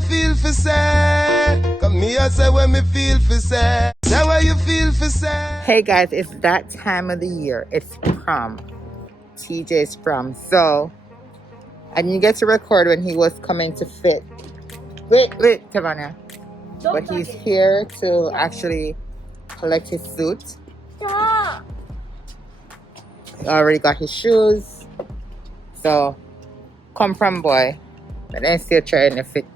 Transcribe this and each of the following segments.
feel for say? Come here, say what me feel for say. Say what you feel for say. Hey guys, it's that time of the year. It's prom. TJ's prom. So I didn't get to record when he was coming to fit. Wait, Tavana. But he's here to actually collect his suit. Stop. He already got his shoes. So come from boy. But then still trying to fit.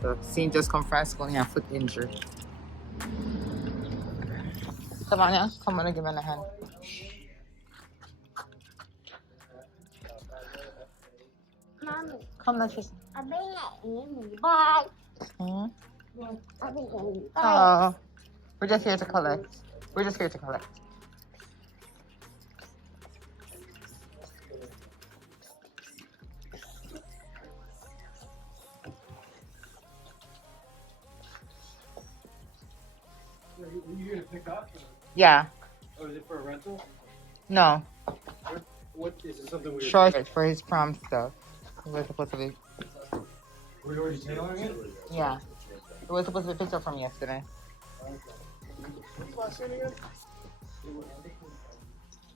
So seeing just come from school and he has foot injury. Tavana, come on and give me a hand. Mommy, Come on, just. I've been at bye. Hmm? I've been at Oh, we're just here to collect. We're just here to collect. Are you here to pick up? Yeah. Or is it for a rental? No. What is it? Something weird? Short for his prom stuff. We're supposed to be. Were you already tailoring it? Yeah. It was supposed to be picked up from yesterday. What's the last name again?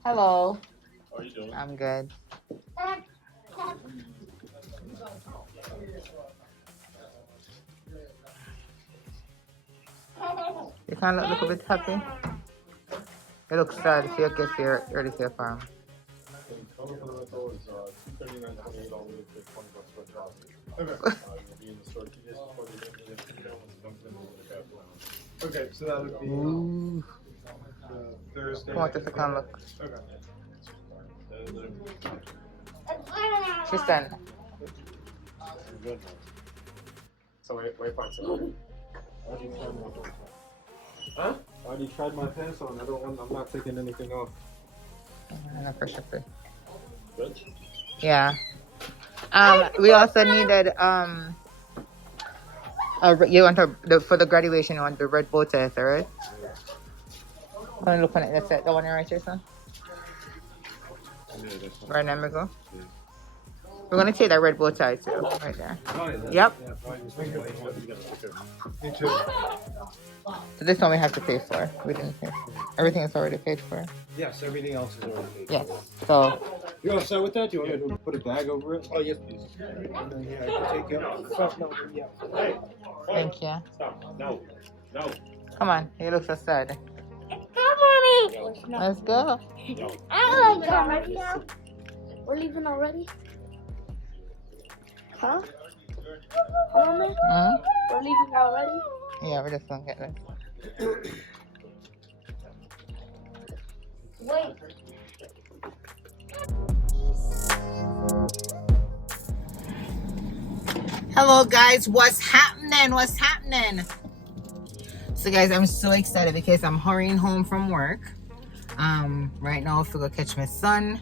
Hello. How are you doing? I'm good. You kind of look a little bit happy. It looks sad if you get here early to your farm. Okay, so that would be Ooh. Thursday. Come on, just a kind of look. Okay. Tristan. So wait, fine. So, huh? I already tried my pants on. I'm not taking anything off. No pressure free. Good. Yeah. We also needed you want for the graduation you want the red bow tie, right? I'm looking at the set, the one right here, son. Right now we go. We're gonna take that red bow tie too, right there. Yep. Me too. So this one we have to pay for. We didn't pay. Everything is already paid for. Yes, everything else is already paid. Yes. So You all set with that? Do you want me to put a bag over it? Oh, yes, please. And then, yeah, I can take you up. No, yeah. thank you. Stop. No. No. Come on, you look so sad. Come, Mommy. Let's go. I don't like that right now. We're leaving already? Huh? Mommy? We're leaving already? Yeah, we're just gonna get this. Wait. Hello guys, what's happening? What's happening? So guys, I'm so excited because I'm hurrying home from work. Right now I go catch my son.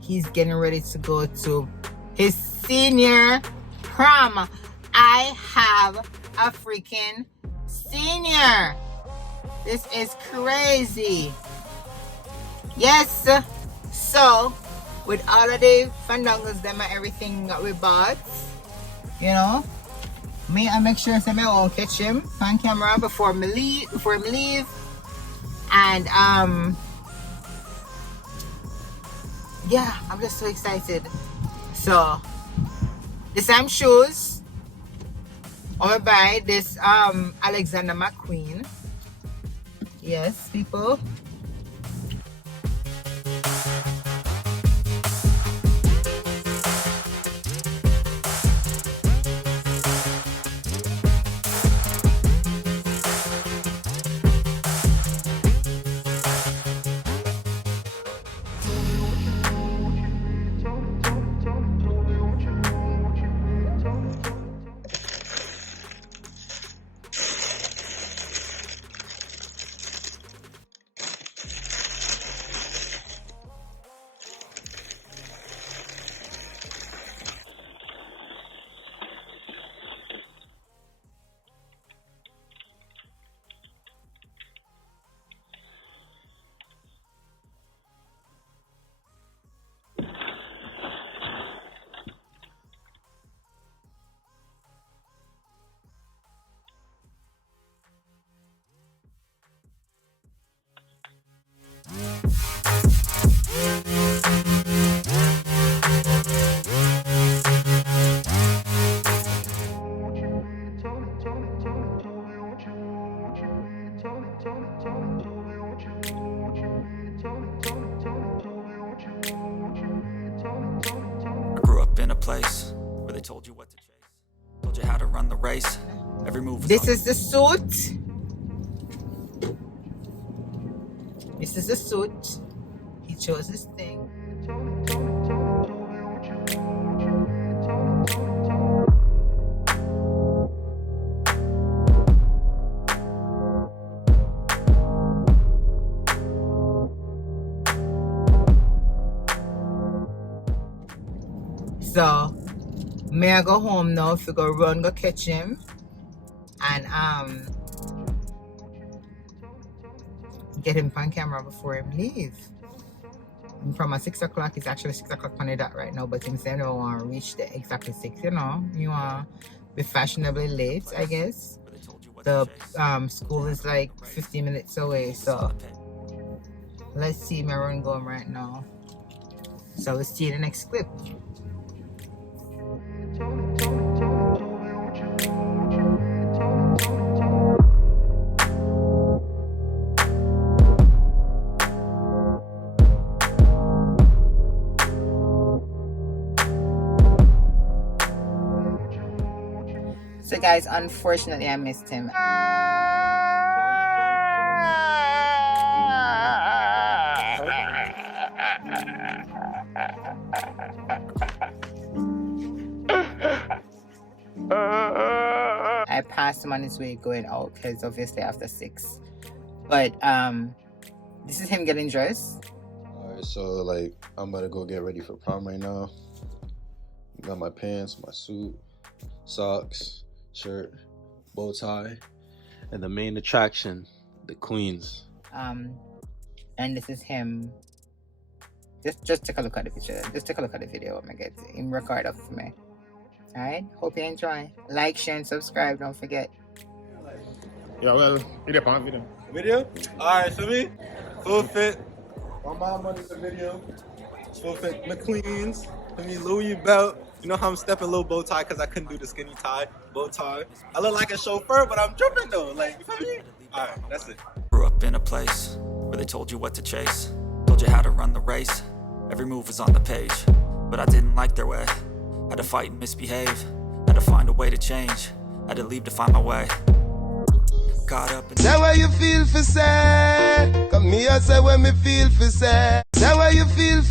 He's getting ready to go to his senior prom. I have a freaking senior. This is crazy. Yes. So with all of the fandangos them and everything that we bought, you know, I make sure I won't catch him on camera before me leave. And yeah, I'm just so excited. So the same shoes. I'm gonna buy this Alexander McQueen. Yes, people. I grew up in a place where they told you what to chase, told you how to run the race. Every move was This on is the suit. This is the suit. He chose this thing. So, may I go home now if you go run, go catch him, and get him on camera before him leave. From 6 o'clock, it's actually 6 o'clock on the dot right now, but him saying I don't want to reach the exactly 6, you know. You want to be fashionably late, I guess. The school is like 15 minutes away, so let's see my run going right now. So we'll see you in the next clip. So guys, unfortunately I missed him. I passed him on his way going out because obviously after 6. But this is him getting dressed. Alright, so like I'm about to go get ready for prom right now. Got my pants, my suit, socks, shirt, bow tie, and the main attraction, the queens. And this is him. Just take a look at the picture. Just take a look at the video. I'm gonna get him record up for me. Alright, hope you enjoy. Like, share, and subscribe. Don't forget. Yeah, well, video. Alright, so me, full fit. My mom wanted the video. Full fit McQueen's. For me, Louis belt. You know how I'm stepping little bow tie because I couldn't do the skinny tie, bow tie. I look like a chauffeur, but I'm jumping though. Like, you feel me? Alright, that's it. Grew up in a place where they told you what to chase, told you how to run the race. Every move was on the page, but I didn't like their way. Had to fight and misbehave, had to find a way to change, had to leave to find my way. Caught up in Say what you feel for say. Come here, say what me feel for say. Say what you feel for